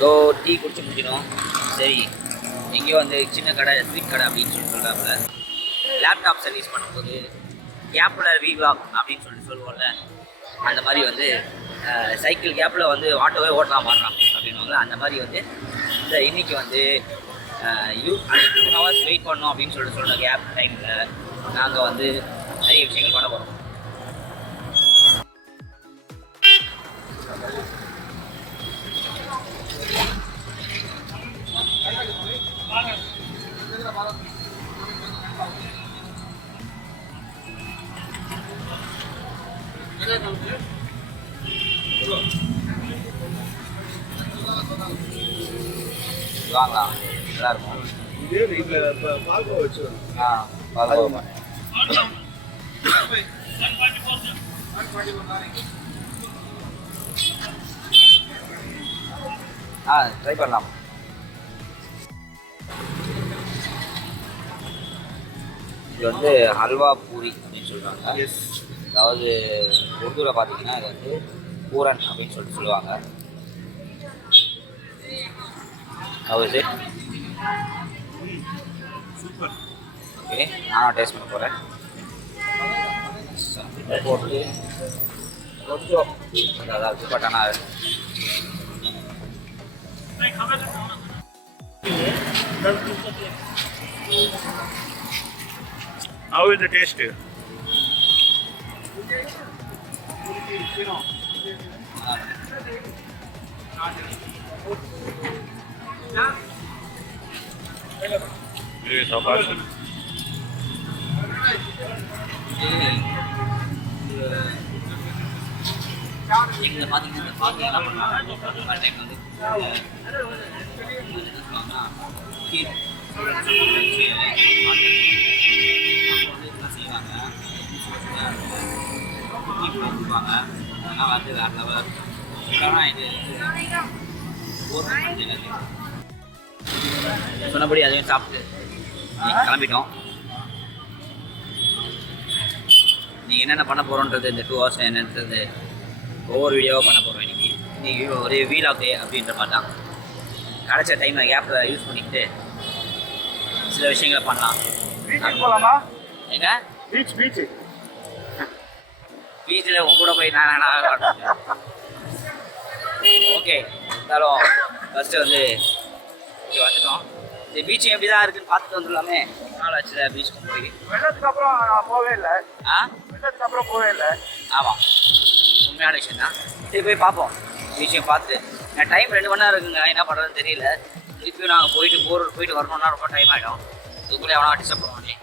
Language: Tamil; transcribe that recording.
ஸோ டீ குடிச்சு முடிச்சிடும். சரி எங்கேயோ வந்து சின்ன கடை ஸ்வீட் கடை அப்படின்னு சொல்கிறாப்புல. லேப்டாப் சர்வீஸ் பண்ணும்போது கேப்பில் விவாக் அப்படின்னு சொல்லுவோம்ல, அந்த மாதிரி வந்து சைக்கிள் கேப்பில் வந்து ஆட்டோவே ஓட்டலாம் மாறுறான் அப்படின்வாங்க. அந்த மாதிரி வந்து இன்றைக்கி வந்து 2 ஹவர்ஸ் வெயிட் பண்ணோம் அப்படின்னு சொல்கிற கேப் டைமில் நாங்கள் வந்து நிறைய விஷயங்கள் பண்ண போகிறோம். வாங்கலாம், நல்லா இருக்கும். ட்ரை பண்ணலாம். இது வந்து ஹல்வா பூரி அப்படின்னு சொல்கிறாங்க. அதாவது உருதுவில் பார்த்தீங்கன்னா இது வந்து பூரன் அப்படின்னு சொல்லுவாங்க. ஓகே, நான் டேஸ்ட் பண்ண போகிறேன். போட்டு கொஞ்சம் அதாவது பட் ஆனால் How is the taste? எங்களை பார்த்தீங்கன்னா பாத்தி என்ன பண்ணுவாங்க டைம் வந்து செய்வாங்க. கொடுப்பாங்க. அதெல்லாம் வந்து வேறு லெவல். இது சொன்னபடி அதையும் சாப்பிட்டு கிளம்பிட்டோம். நீங்கள் என்னென்ன பண்ண போகிறோன்றது இந்த 2 ஹவர்ஸ் என்னன்றது ஒவ்வொரு வீடியோவாக பண்ண போகிறோம். இன்றைக்கி ஒரு வீலாக் டே அப்படின்ற மாதிரி தான். கிடைச்ச டைமில் கேப்பில் யூஸ் பண்ணிக்கிட்டு சில விஷயங்களை பண்ணலாம். போகலாமா? எங்க பீச்சில் உங்க கூட போய் நான் ஓகே. இருந்தாலும் ஃபஸ்ட்டு வந்து இங்கே வந்துட்டோம். இந்த பீச்சு எப்படி தான் இருக்குன்னு பார்த்துட்டு வந்துடலாமே. நாள் ஆச்சு பீச்சுக்கு போய். வெள்ளத்துக்கு அப்புறம் போவே இல்லை. வெள்ளத்துக்கு அப்புறம் போவே இல்லை. ஆமாம், உண்மையான விஷயம் தான். சரி போய் பார்ப்போம். பீச்சையும் பார்த்துட்டு என் டைம் 2 மணி நேரம் இருக்குங்க. என்ன பண்ணுறதுன்னு தெரியல. திருப்பியும் நாங்கள் போயிட்டு வரணும்னா ரொம்ப டைம் ஆகிடும். இதுக்குள்ளே எவனா டிஸ்டர்ப் பண்ணுவானே.